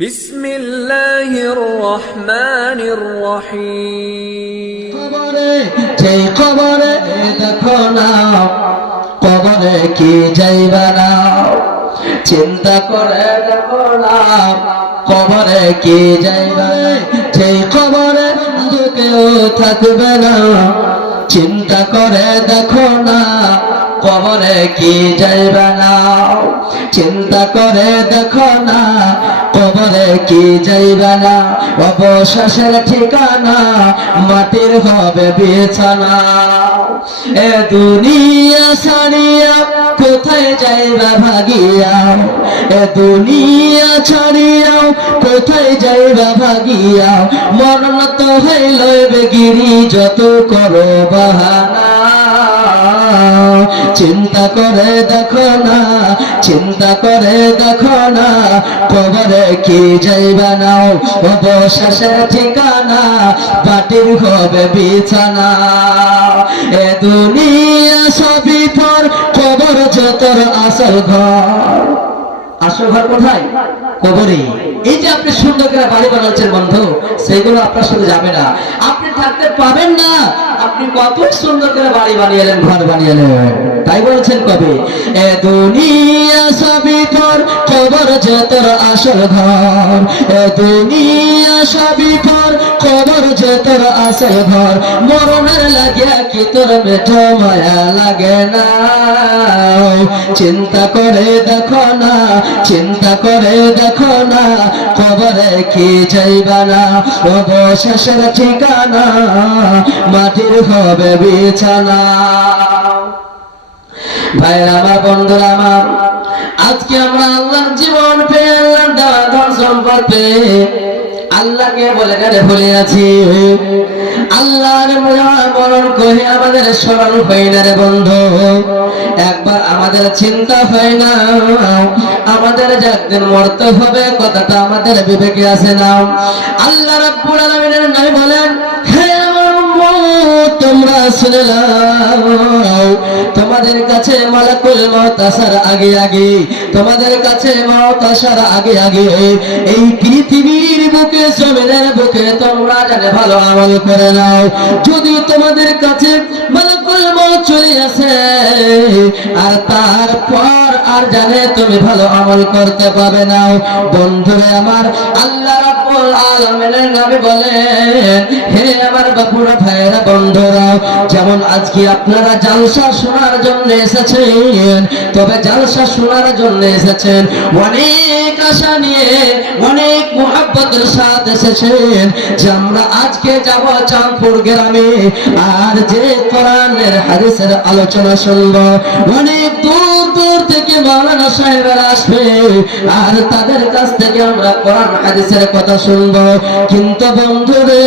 বিসমিল্লাহির রহমানির রহিম। কবরে যেই কবরে দেখো না, কবরে কি যাইবা না, চিন্তা করে দেখো না, কবরে কি যাইবা, যেই কবরে কেউ থাকবে না, চিন্তা করে দেখো না, কবরে কি যাইবা না, চিন্তা করে দেখো না, কবরে কি যাইবা না, অবশেষের ঠিকানা মাটির হবে বিছানা। এ দুনিয়া ছাড়িয়া কোথায় যাইবা ভাগিয়া, এ দুনিয়া ছাড়িয়া কোথায় যাইবা ভাগিয়া, মরণ তো হইলবে গিরি যত করো বাহানা। চিন্তা করে দেখো না, চিন্তা করে দেখো না, কবরে কি যাইবা না, অবশেষের ঠিকানা মাটির হবে বিছানা। এ দুনিয়া সবই পর, কবর যে তোর আসল ঘর। আসল ঘর কোথায়? কবরে। এই যে আপনি সুন্দর করে বাড়ি বানাচ্ছেন বন্ধু, সেগুলো আপনার সাথে যাবে না, আপনি থাকতে পাবেন না। আপনি কত সুন্দর করে বাড়ি বানিয়েলেন, ঘর বানিয়েলেন, তাই বলছেন কবি, এ দুনিয়া সবই পর, কবর যে তোর আসল ঘর। এ দুনিয়া সবই পর, কবর যে তোর আসল ঘর। মরণের লাগিয়া কি তোর মেঠো মায়া লাগে না, চিন্তা করে দেখো না, চিন্তা করে দেখো না, কবরে কি যাইবা না, অবশেষের ঠিকানা মাটির হবে বিছানা। ভাইরা আমার, বন্ধুরা আমার, আজকে আমরা আল্লাহর জীবন পেয়ে, আল্লাহর দেওয়া ধন সম্পদ পেয়ে আল্লাহকে বলে গেলে ভুলে আছি। আল্লাহর মরণ কহে আমাদের স্মরণ হয় না রে বন্ধু, একবার আমাদের চিন্তা হয় না, আমাদের যে একদিন মরতে হবে কথাটা আমাদের বিবেকে আসে না। আল্লাহ রাব্বুল আলামিনের নবী বলেন, হে আমার উম্মত, তোমরা শুনে নাও, তোমাদের কাছে মালাকুল মউত আসার আগে আগে, তোমাদের কাছে মউত আসার আগে আগে এই পৃথিবীর বুকে, জমিনের বুকে তোমরা জানে ভালো আমল করে নাও। যদি তোমাদের কাছে মালাকুল মউত চলে আসে, আর তারপর আর জানে তুমি ভালো আমল করতে পারবে না, বন্ধুরে আমার, আল্লাহ রাব্বুল আলামিনের নবী বলেন, হে আমার বাপুরা ভাইরা বন্ধুরা, যেমন আজকে আপনারা জালসা শোনার জন্য এসেছেন, তবে জালসা শোনার জন্য এসেছেন অনেক আশা নিয়ে, অনেক মুহাব্বতের সাথে এসেছেন যে আমরা আজকে যাব চাঁদপুর গ্রামে, আর যে কোরআনের হাদিসের আলোচনা শুনবো। অনেক দূর দূর থেকে মাওলানা সাহেবরা আসবে, আর তাদের কাছ থেকে আমরা কোরআন হাদিসের কথা শুনবো। কিন্তু বন্ধুরে,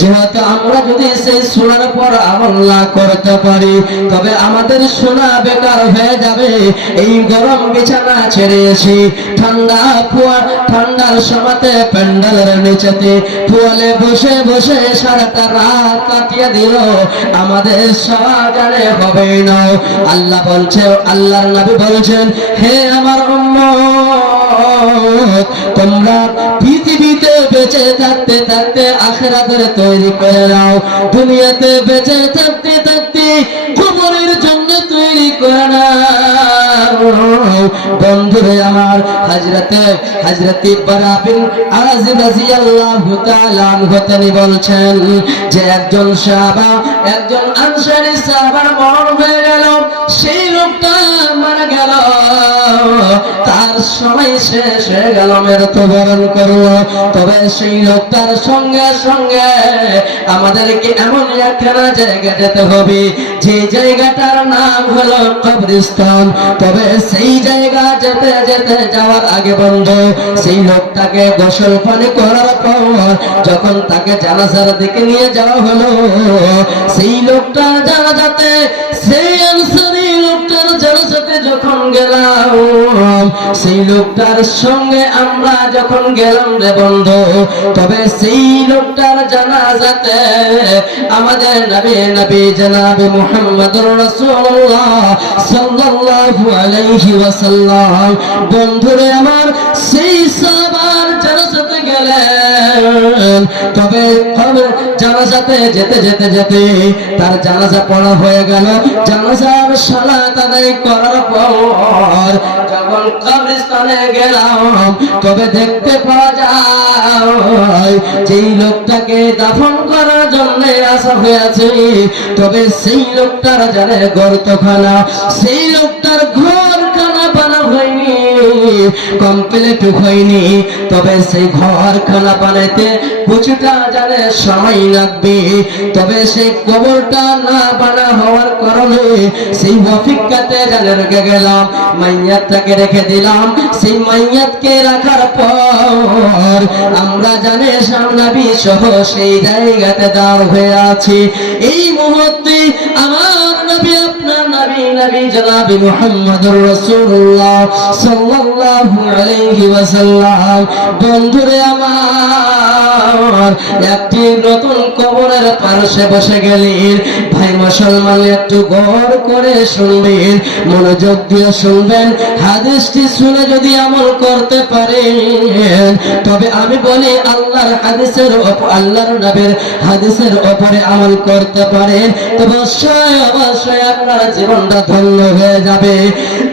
যেহেতু আমরা যদি সেই শোনার পর আমল না করতে পারি, তবে আমাদের শোনা বেকার হয়ে যাবে। এই গরম বিছানা ছেড়ে এসে ঠান্ডা ঠান্ডার সময়তে প্যান্ডেলের নিচেতে ফুয়ালে বসে বসে সারাটা রাত কাটিয়ে দিল, আমাদের সমাজে হবে না। আল্লাহ বলছে, আল্লাহর নবী বলছেন, হে আমার উম্মত, তোমরা পৃথিবীতে বেঁচে থাকতে থাকতে আখিরাতের তৈরি করে নাও, দুনিয়াতে বেঁচে থাকতে থাকতে কবরের জন্য তৈরি করে নাও। বন্ধুরে আমার, হযরত বারা বিন আযিব রাদিয়াল্লাহু তাআলা আনহু তিনি বলছেন যে একজন সাহাবা, একজন আনসারী সাহাবার মরণ হয়ে গেল, সেই লোকটা মারা গেল, তার সময় শেষ হয়ে গেল, মৃত্যুবরণ করলো। তবে সেই লোকটার সঙ্গে সঙ্গে আমাদেরকে এমন একখানা জায়গা যেতে হবে, যে জায়গাটার নাম হলো কবরস্থান। তবে সেই জায়গা যেতে যেতে যাওয়ার আগে বন্ধু, সেই লোকটাকে গোসল পানি করার পর যখন তাকে জানাজার দিকে নিয়ে যাওয়া হলো, সেই লোকটার জানাজাতে, সেই আনসারী লোকটার জানাজাতে যখন গেলাম, সেই লোকটার সঙ্গে আমরা যখন গেলাম রে বন্ধু, তবে সেই লোকটার জানাজাতে আমাদের নবী জনাব মুহাম্মদুর রাসূলুল্লাহ সাল্লাল্লাহু আলাইহি ওয়াসাল্লাম, বন্ধুরে আমার, তবে জানাজাতে যেতে যেতে যেতে তার জানাজা পড়া হয়ে গেল। জানাজার সালাত আদায় করার পর যখন কবরস্থানে গেলাম, তবে দেখতে পাওয়া যায় যেই লোকটাকে দাফন করার জন্য আসা হয়েছে, তবে সেই লোকটার জানে গর্তখানা, সেই লোকটার ঘরখানা বানা হয়নি, কমপ্লিট হয়নি। তবে সেই ঘরখানা বানাইতে কিছুটা জানে সময় লাগবে। তবে সেই কবরটা না বানা হওয়ার কারণে সেই অপেক্ষাতে জানে রেখে গেলাম, মাইয়াতটাকে রেখে দিলাম। সেই মাইয়াতকে রাখার পর আমরা জানে সামনাবি সহ সেই জায়গাতে দাঁড় হয়ে আছি। এই মুহূর্তে আমার নবী, আপনার নবী, নবী জনাব মুহাম্মদুর রাসূলুল্লাহ সাল্লাল্লাহু আলাইহি ওয়াসাল্লাম, বন্ধুরে আমার, একটি নতুন কবরের পাশে বসে গেলেন। ভাই মুসলমান, একটু গৌর করে শুনবেন, মনোযোগ দিয়ে শুনবেন। হাদিসটি শুনে যদি আমল করতে পারেন, তবে আমি বলি আল্লাহর হাদিসের আল্লাহর নবীর হাদিসের উপরে আমল করতে পারেন, তবে অবশ্যই অবশ্যই আপনার জীবনটা ধন্য হয়ে যাবে।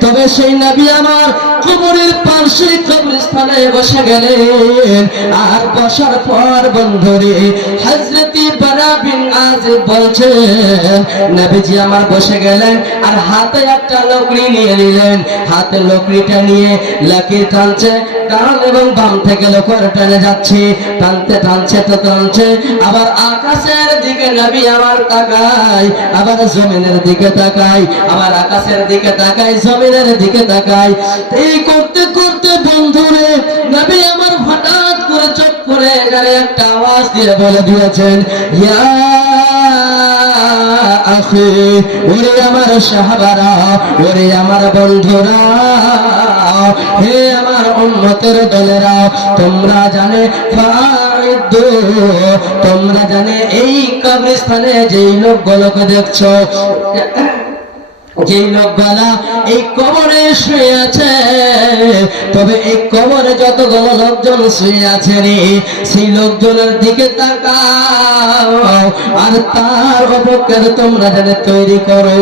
তবে সেই নবী আমার কবরের পাশে কবরস্থানে বসে গেলেন। আর বসার পর বন্ধুরে হযরত বারা বিন আযিব বলছেন, নবীজি আমার বসে গেলেন আর হাতে একটা লকড়ি নিয়ে নিলেন। হাতে লকড়িটা নিয়ে লাকির টানছে, ডান এবং বাম থেকে লকড়ি টেনে যাচ্ছে, টানতে টানছে তো টানছে। আবার আকাশের দিকে নবী আমার তাকায়, আবার জমিনের দিকে তাকায়, আবার আকাশের দিকে তাকায়, জমিনের দিকে তাকায়। এই করতে করতে বন্ধুরে নবী আমার হঠাৎ করে চোখ করে এখানে একটা আওয়াজ দিয়ে বলে দিয়েছেন, ইয়া আখি, ওরে আমার সাহাবারা, ওরে আমার বন্ধুরা, হে আমার উম্মতের দলেরা, তোমরা জানে ফাইদু, তোমরা জানে এই কবরস্থানে যেই লোকগুলোকে দেখছো, যে লোকগুলা এই কবরে শুয়ে আছে, তবে এই কবরে যতগুলো লোকজন শুয়ে আছে রে, সেই লোকজনের দিকে তাকাও আর তার অপেক্ষা তোমরা জানে তৈরি করো।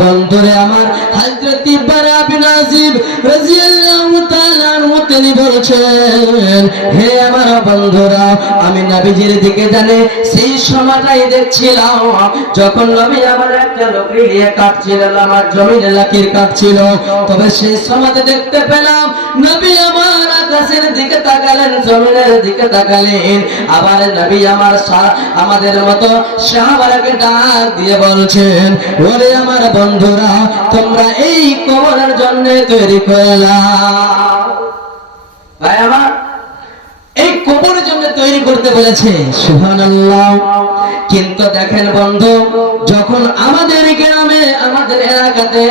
বন্ধুরে আমার, হযরত বারা বিন আযিব রাদিয়াল্লাহু তাআলা আনহু তিনি বলছেন, হে আমার বন্ধুরা, আমি নবীজির দিকে জানে সেই সময়টাই দেখছিলাম যখন নবী আমার একটা লকড়ি দিয়ে কাটছিলেন, আমার জমিনে লাকির কাটছিল। তবে সেই সময়তে দেখতে পেলাম নবী আমার আকাশের দিকে তাকালেন, জমিনের দিকে তাকালেন। আবার নবী আমার আমাদের মতো সাহাবাকে ডাক দিয়ে বলছেন, ওরে আমার বন্ধুরা, তোমরা এই কবরের জন্য তৈরি করলাম। ভাই আমার, এই কবরের জন্য তৈরি করতে বলেছে, সুবহানাল্লাহ। কিন্তু দেখেন বন্ধু, যখন আমাদের গ্রামে আমাদের এলাকাতে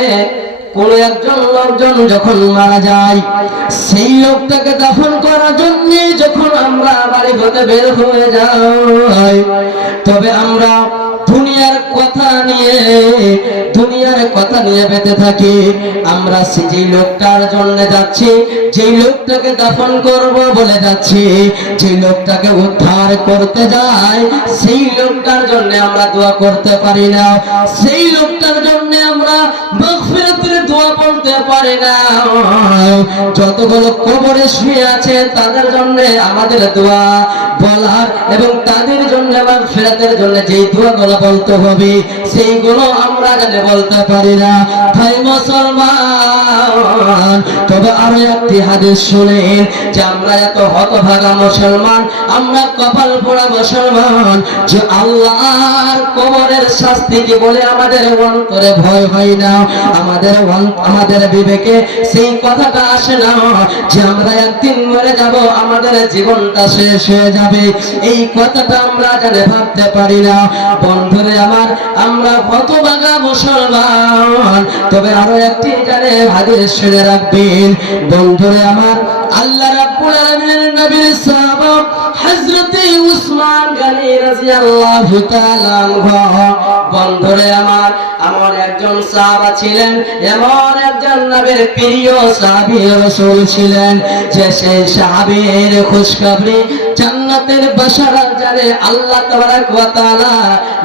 কোন একজন লোকজন যখন মারা যায়, সেই লোকটাকে দাফন করার জন্য যখন আমরা বাড়ি হতে বের হয়ে যাই, তবে আমরা দুনিয়ার কথা নিয়ে বেঁচে থাকি। আমরা যেই লোকটার জন্য যাচ্ছি, যেই লোকটাকে দাফন করব বলে যাচ্ছি, যেই লোকটাকে উদ্ধার করতে যাই, সেই লোকটার জন্য আমরা দোয়া করতে পারি না, সেই লোকটার জন্য আমরা মাগফিরাতের দোয়া বলতে পারি না। যতগুলো কবরে শুয়ে আছে তাদের জন্য আমাদের দোয়া বলার এবং তাদের জন্য মাগফিরাতের জন্য যেই দোয়াগুলো বলতে হবে, সেইগুলো আমরা জানে বলতে পারি না। ভাই মুসলমান, তবে আরো একটি হাদিস শুনেন, যে আমরা এত হতভাগা মুসলমান, আমরা কপাল পোড়া মুসলমান, যে আল্লাহর কবরের শাস্তি কি বলে আমাদের অন্তরে ভয় হয় না, আমাদের বিবেকে সেই কথাটা আসে না যে আমরা একদিন মরে যাব, আমাদের জীবনটা শেষ হয়ে যাবে। এই কথাটা আমরা জানে ভাবতে পারি না। বন্ধুরে আমার, আমরা হতভাগা মুসলমান। তবে আরো একটি জানে হাদিস শুনে রাখবেন বন্ধুরে আমার, আল্লাহ রাব্বুল আলামিনের নবীর সাহাবা হযরত উসমান গনি রাদিয়াল্লাহু তাআলা আনহু, বন্ধুরে আমার, এমন একজন সাহাবা ছিলেন, এমন একজন নবীর প্রিয় সাহাবী রাসূল ছিলেন, যে সেই সাহাবীর খুশখবরি জান্নাতের বাশারাত জানে আল্লাহ তাবারক ওয়া তাআলা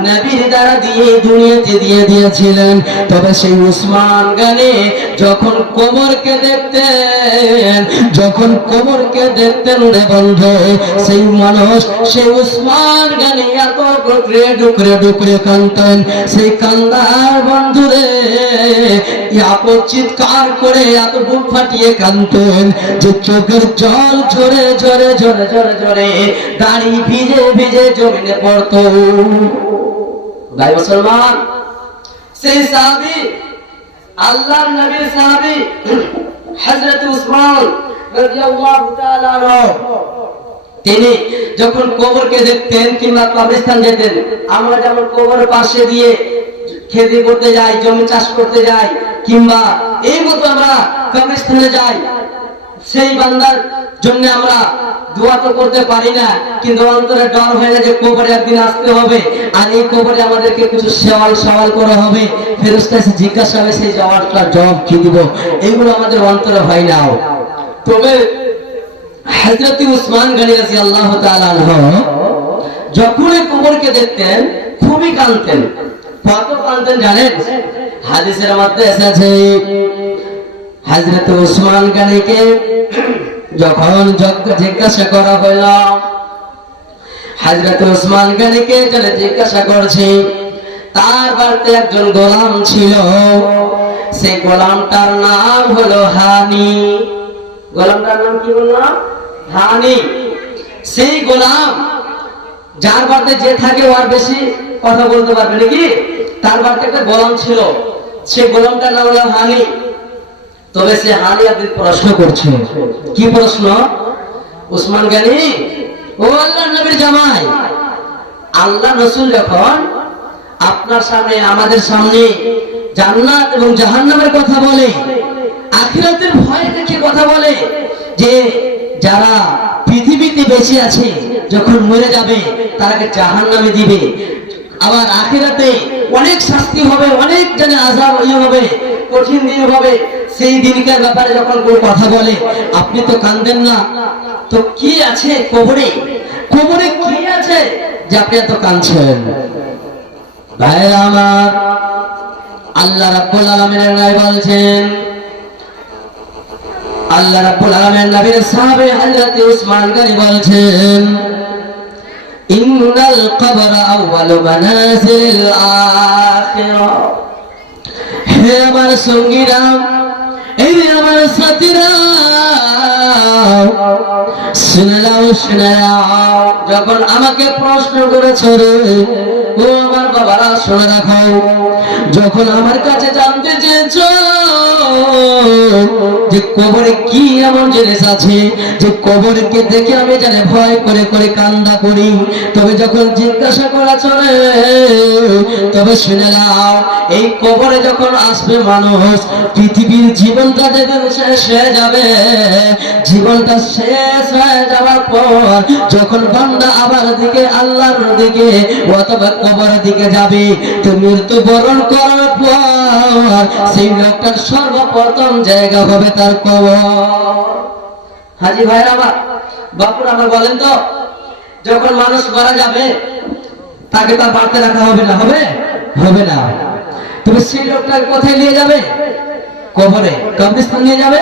নবীর দ্বারা দিয়ে দুনিয়াতে দিয়ে দিয়েছিলেন। তবে সেই উসমান গনি যখন কবরকে দেখতেন, যখন কবরকে দেখতেন রে বন্ধু, সেই মানুষ সেই উসমান গনি এত ডুকরে ডুকরে ডুকরে কাঁদতেন। সেই কান্দার বন্ধুরে এত চিৎকার করে এত বুক ফাটিয়ে কাঁদতেন যে চোখের জল ঝরে ঝরে ঝরে ঝরে ঝরে দাড়ি ভিজে ভিজে জমিনে পড়তো। ভাই মুসলমান, সেই সাহাবী আল্লাহর নবীর সাহাবী হযরত উসমান রাদিয়াল্লাহু তাআলা আনহু, তিনি যখন কবরকে দেখতেন কিংবা কবরস্থান যেতেন, আমরা যেমন কবরের পাশে দিয়ে খেতে করতে যাই, জমি চাষ করতে যাই, কিংবা এই মতো আমরা কবরস্থানে যাই, সেই বান্দার জন্য আমরা দোয়া তো করতে পারি না, কিন্তু অন্তরে ডর হয়ে যায় যে কবরে একদিন আসতে হবে, আর এই কবরে আমাদেরকে কিছু সওয়াল করা হবে, ফেরেশতা এসে জিজ্ঞাসা হবে সেই জবাব কি দিব, এইগুলো আমাদের অন্তরে হয় না। তবে হযরত উসমান গনি রাদিয়াল্লাহু তাআলা আনহু যখন কবরকে দেখতেন খুবই কাঁদতেন। কত কাঁদতেন জানেন? হাদিসের মধ্যে এসেছে হযরত উসমান গনিকে যখন জিজ্ঞাসা করা হইল, হযরত উসমান গনিকে যারা জিজ্ঞাসা করছে, তার বাড়িতে একজন গোলাম ছিল, সেই গোলামটার নাম হলো হানি। গোলামটার নাম কি বললাম? হানি। সেই গোলাম যার বাড়িতে যে থাকে ওর বেশি কথা বলতে পারবে নাকি? তার বাড়িতে একটা গোলাম ছিল, সেই গোলামটার নাম হলো হানি। তবে সে হানি একদিন প্রশ্ন করছে। কি প্রশ্ন? উসমান গনি, ও আল্লাহর নবীর জামাই, আল্লাহ রাসূল যখন আপনার সামনে আমাদের সামনে জান্নাত এবং জাহান্নামের কথা বলে, আখিরাতের ভয় দেখে কথা বলে, যে যারা পৃথিবীতে বেঁচে আছে যখন মরে যাবে তারাকে জাহান্নামে দিবে, আবার আখিরাতে অনেক শাস্তি হবে, অনেক জানে আযাব হবে, কঠিন দিন হবে, সেই দিনকার ব্যাপারে যখন কেউ কথা বলে আপনি তো কাঁদেন না, তো কি আছে কবরে? কবরে কি আছে যে আপনি এত কাঁদছেন? ভাইরা আমার, আল্লাহ রাব্বুল আলামিনের রায় বলছেন, আল্লাহ রাব্বুল আলামিন নবীর সাহাবী হযরত উসমান গনি বলছেন, ইন্নাল কবরা আউয়ালু মানাজিলিল আখিরা। হে আমার সঙ্গীরা, এই আমার সাথীরা, শুনে নাও শুনে নাও, যখন আমাকে প্রশ্ন করেছো রে ও আমার বাবারা, শুনে রাখো, যখন আমার কাছে জানতে চেয়েছো যে কবরে কি এমন জিনিস আছে যে কবরকে দেখে আমি জানি ভয় করে করে কান্না করি, তবে যখন জিজ্ঞাসা করেছো রে, তবে শুনে নাও, এই কবরে যখন আসবে মানুষ, পৃথিবীর জীবনটা যেদিন শেষ হয়ে যাবে, জীবনটা শেষ হয়ে যাওয়ার পর যখন বান্দা আবার দিকে আল্লাহর দিকে অথবা কবরের দিকে যাবে, তো মৃত্যুবরণ করার পর সেই লোকটার সর্বপ্রথম জায়গা হবে তার কবর। হাজি ভাইরা আমার, বাপুরা আমার, বলেন তো, যখন মানুষ মারা যাবে তাকে তার বাড়িতে রাখা হবে না? হবে? হবে না। তবে সেই লোকটাকে কোথায় নিয়ে যাবে? কবরে, কবরস্থান নিয়ে যাবে।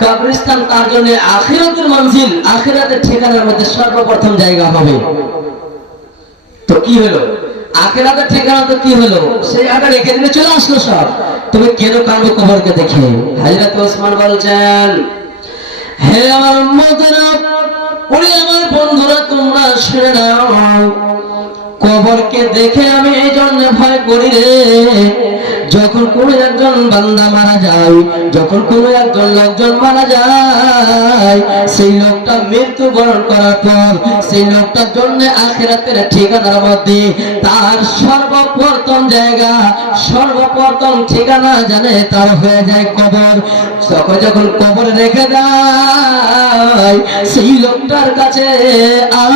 কবরস্থান তার জন্য আখিরাতের মঞ্জিল, আখিরাতের ঠিকানার মধ্যে সর্বপ্রথম জায়গা হবে। তো কি হলো? আখিরাতের ঠিকানা তো কি হলো? সেই আগে রেখে দিলে চলে আসলো সব। তুমি কেন কাঁদো কবরকে দেখে? হযরত ওসমান বলছেন, হে আমার উম্মতেরা, ওরে আমার বন্ধুরা, তোমরা শুনে নাও, কবরকে দেখে আমি এই জন্য ভয় করি রে, যখন কোনো একজন বান্দা মারা যায়, যখন কোনো একজন লোকজন মারা যায়, সেই লোকটা মৃত্যুবরণ করার পর সেই লোকটার জন্য আখিরাতের ঠিকানার মধ্যে তার সর্বপ্রথম জায়গা, সর্বপ্রথম ঠিকানা জানে তার হয়ে যায় কবর। তখন যখন কবরে রেখে দেয়, যায় সেই লোকটার কাছে আর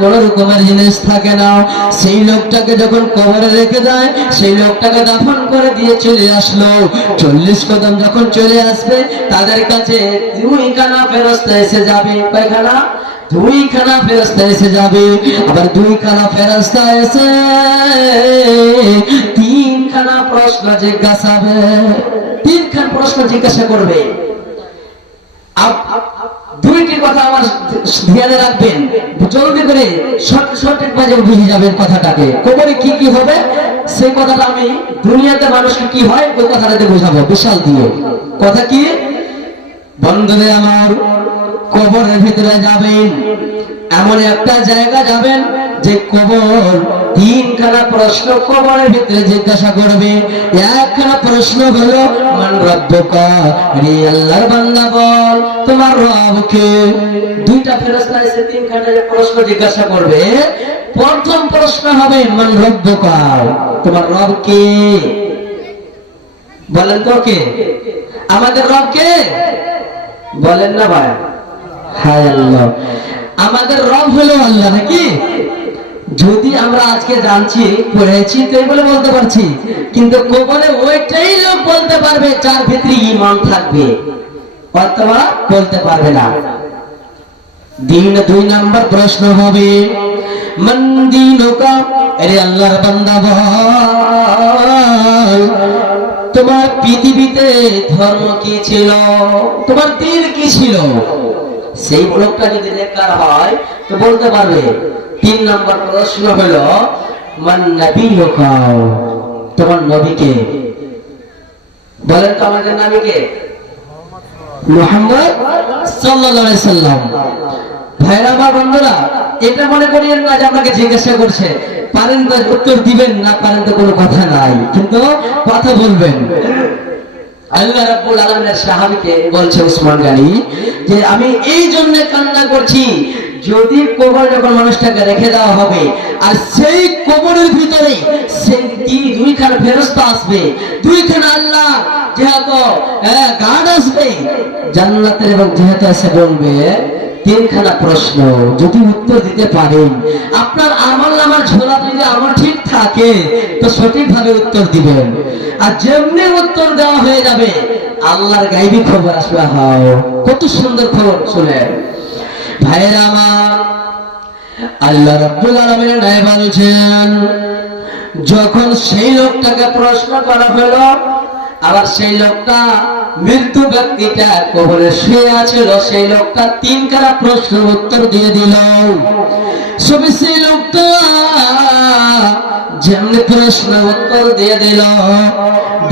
কোন রকমের জিনিস থাকে না। সেই লোকটাকে যখন কবরে রেখে দেয়, সেই লোকটাকে দাফন করে দিয়ে চলে আসলো। 40 কদম যখন চলে আসবে, তাদের কাছে 2খানা ফেরেশতা এসে যাবে। কয়খানা? 2খানা ফেরেশতা এসে যাবে। আবার 2খানা ফেরেশতা এসে 3খানা প্রশ্ন জিজ্ঞাসাবে। 3খানা প্রশ্ন জিজ্ঞাসা করবে। দুইটি কথা আমার ধ্যানে রাখবেন, জলদি করে শর্টের মাঝে বুঝে যাবেন কথাটাকে। কবরে কি কি হবে সেই কথাটা আমি দুনিয়াতে মানুষকে কি হয় ওই কথাটাতে বোঝাবো বিশাল দিয়ে। কথা কি? বন্ধুরে আমার, কবরের ভিতরে যাবেন, এমন একটা জায়গা যাবেন যে কবর 3খানা প্রশ্ন কবরের ভিতরে জিজ্ঞাসা করবে। 1খানা প্রশ্ন হলো মান রব্বুকা, রে আল্লাহর বান্দা বল তোমার রব কে। 2টা ফেরেশতা এসে 3খানা প্রশ্ন জিজ্ঞাসা করবে। প্রথম প্রশ্ন হবে মান রব্বুকা, তোমার রব কে? বলেন তো কে? আমাদের রব কে? বলেন না ভাই? হায় আল্লাহ, আমাদের রব হলো আল্লাহ নাকি? যদি আমরা আজকে জানছি পড়েছি তাই বলে বলতে পারছি, কিন্তু কবরে ওইটাই লোক বলতে পারবে যার ভিতরে ঈমান থাকবে, অথবা বলতে পারবে না। 2 নাম্বার প্রশ্ন হবে মান দীনুকা, আরে আল্লাহর বান্দা বল তোমার পৃথিবীতে ধর্ম কি ছিল, তোমার দিন কি ছিল। সেই লোকটা যদি নেককার হয় তো বলতে পারবে। 3 নাম্বার প্রশ্ন হলো মান নবিয়ুকা, তোমার নবী কে? বলেন তো আমাদের নবী কে? মুহাম্মদ সাল্লাল্লাহু আলাইহি সাল্লাম। ভাইরা আমার বন্ধুরা, এটা মনে করিয়েন না যে আপনাকে জিজ্ঞাসা করছে, পারেন তো উত্তর দিবেন, না পারেন তো কোনো কথা নাই, কিন্তু কথা বলবেন। আল্লাহ রাব্বুল আলামিনের সাহাবীকে বলছে উসমান গনি যে আমি এই জন্য কান্না করছি, যদি কবর যখন মানুষটাকে রেখে দেওয়া হবে আর সেই কবরের ভিতরে সেই 2খানা ফেরেশতা আসবে, 2খানা আল্লাহ যেহেতু গার্ড আসবে জান্নাতের, এবং যেহেতু এসে বলবে 3খানা প্রশ্ন যদি উত্তর দিতে পারেন, আপনার আমলনামার ঝোলা যদি আমার ঠিক থাকে তো সঠিকভাবে উত্তর দিবেন। আর যেমনি উত্তর দেওয়া হয়ে যাবে আল্লাহর গায়বী খবর আসবে। হাও কত সুন্দর খবর শুনেন ভাইরা আমার। আল্লাহ রাব্বুল আলামিন নাই বলছেন যখন সেই লোকটাকে প্রশ্ন করা হলো, আবার সেই লোকটা মৃত্যু ব্যক্তিটা কবরে শুয়ে আছিল, সেই লোকটা 3খানা প্রশ্ন উত্তর দিয়ে দিল। সবে সেই লোকটা যেমনি প্রশ্ন উত্তর দিয়ে দিল,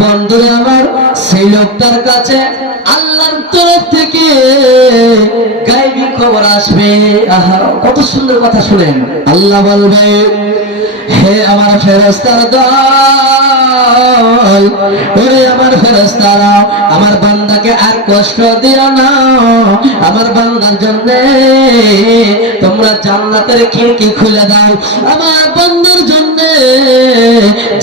বন্ধুরা আমার, সেই লোকটার কাছে আল্লাহর তরফ থেকে গায়বী খবর আসবে। আহা কত সুন্দর কথা শুনেন। আল্লাহ বলবে হে আমার ফেরেশতার দল, ওরে আমার ফেরেশতারা, আমার বান্দাকে আর কষ্ট দিও না, আমার বান্দার জন্য তোমরা জান্নাতের খিড়কি খুলে দাও, আমার বান্দার জন্য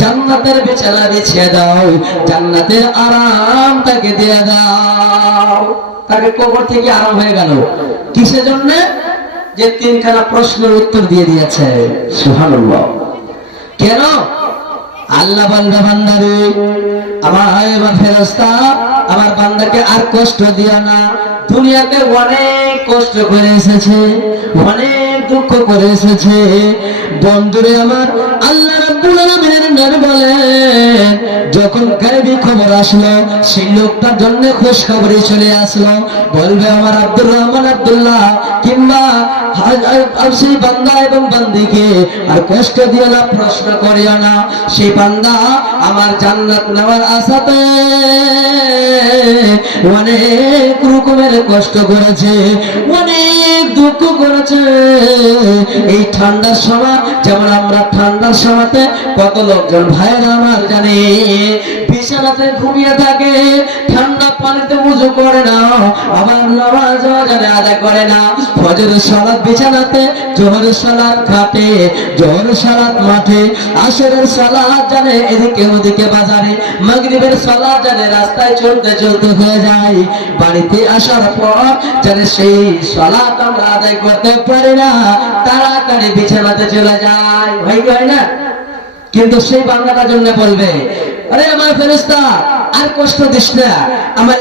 জান্নাতের বিছানা বিছিয়ে দাও, জান্নাতের আরাম তাকে দিয়ে দাও। তাকে কবর থেকে আরাম হয়ে গেল কিসের জন্য? যে 3খানা প্রশ্নের উত্তর দিয়ে দিয়েছে। সুবহানাল্লাহ। কেন? আল্লাহ বলবে বান্দারে আমার ফেরেশতা আমার বান্দাকে আর কষ্ট দিও না, দুনিয়াতে অনেক কষ্ট করে এসেছে, অনেক দুঃখ করে এসেছে। বন্ধুরে আমার, আল্লাহ রাব্বুল আলামিনের নবী বলেন যখন গায়বী খবর আসলো সেই লোকটার জন্য খুশ খবরই চলে আসলো, বলবে আমার আব্দুর রহমান আব্দুল্লাহ কিংবা সেই বান্দা এবং বান্দিকে আর কষ্ট দিও না, প্রশ্ন করিও না। সেই বান্দা আমার জান্নাত নেওয়ার আশাতে অনেক রকমের কষ্ট করেছে, অনেক দুঃখ করেছে। এই ঠান্ডার সময় যেমন আমরা ঠান্ডার সময়তে কত লোকজন ভাইরা আমার জানে বিছানাতে ঘুমিয়ে থাকে, ঠান্ডা পানিতে ওযু করে না, আবার নামাজ আদায় করে না। ফজরের সালাত বিছানাতে, জোহরের সালাত ঘাটে, জোহরের সালাত মাঠে, আসরের সালাত জানে এদিকে ওদিকে বাজারে, মাগরিবের সালাত জানে রাস্তায় চলতে চলতে হয়ে যায়। বাড়িতে আসার পর জানে সেই সালাত আমরা আদায় করতে পারি না, তাড়াতাড়ি বিছানাতে চলে যায়। ভাই হয় না? কিন্তু সেই বান্দাটার জন্য বলবে, আরে আমার ফেরেশতা আর কষ্ট দিস না, আমার